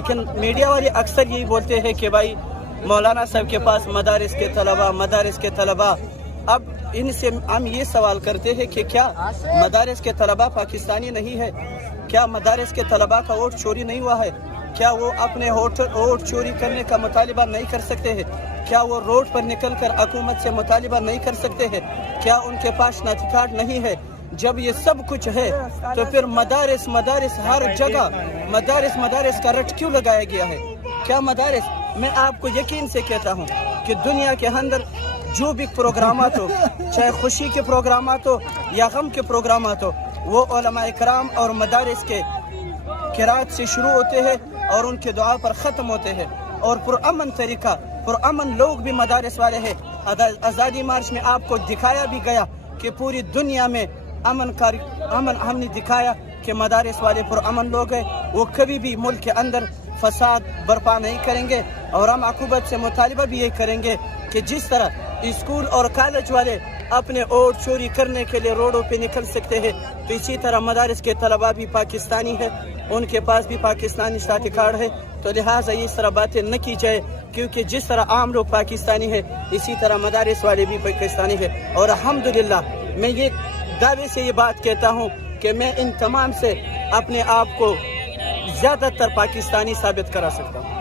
لیکن میڈیا والے اکثر یہی بولتے ہیں کہ بھائی مولانا صاحب کے پاس مدارس کے طلبہ اب ان سے ہم یہ سوال کرتے ہیں کہ کیا مدارس کے طلبہ پاکستانی نہیں ہے؟ کیا مدارس کے طلبہ کا ووٹ چوری نہیں ہوا ہے؟ کیا وہ اپنے ووٹ چوری کرنے کا مطالبہ نہیں کر سکتے ہیں؟ کیا وہ روڈ پر نکل کر حکومت سے مطالبہ نہیں کر سکتے ہیں؟ کیا ان کے پاس شناختی کارڈ نہیں ہے؟ جب یہ سب کچھ ہے تو پھر مدارس ہر جگہ مدارس کا رٹ کیوں لگایا گیا ہے؟ کیا مدارس، میں آپ کو یقین سے کہتا ہوں کہ دنیا کے اندر جو بھی پروگرامات ہو، چاہے خوشی کے پروگرامات ہو یا غم کے پروگرامات ہو، وہ علماء کرام اور مدارس کے قرات سے شروع ہوتے ہیں اور ان کے دعا پر ختم ہوتے ہیں، اور پرامن لوگ بھی مدارس والے ہیں۔ آزادی مارچ میں آپ کو دکھایا بھی گیا کہ پوری دنیا میں امن ہم نے دکھایا کہ مدارس والے پرامن لوگ ہیں، وہ کبھی بھی ملک کے اندر فساد برپا نہیں کریں گے، اور ہم حکومت سے مطالبہ بھی یہ کریں گے کہ جس طرح اسکول اور کالج والے اپنے ووٹ چوری کرنے کے لیے روڈوں پہ نکل سکتے ہیں، تو اسی طرح مدارس کے طلباء بھی پاکستانی ہیں، ان کے پاس بھی پاکستانی شناختی کارڈ ہے، تو لہٰذا اس طرح باتیں نہ کی جائے، کیونکہ جس طرح عام لوگ پاکستانی ہیں اسی طرح مدارس والے بھی پاکستانی ہیں۔ اور الحمدللہ میں یہ دعوے سے یہ بات کہتا ہوں کہ میں ان تمام سے اپنے آپ کو زیادہ تر پاکستانی ثابت کرا سکتا ہوں۔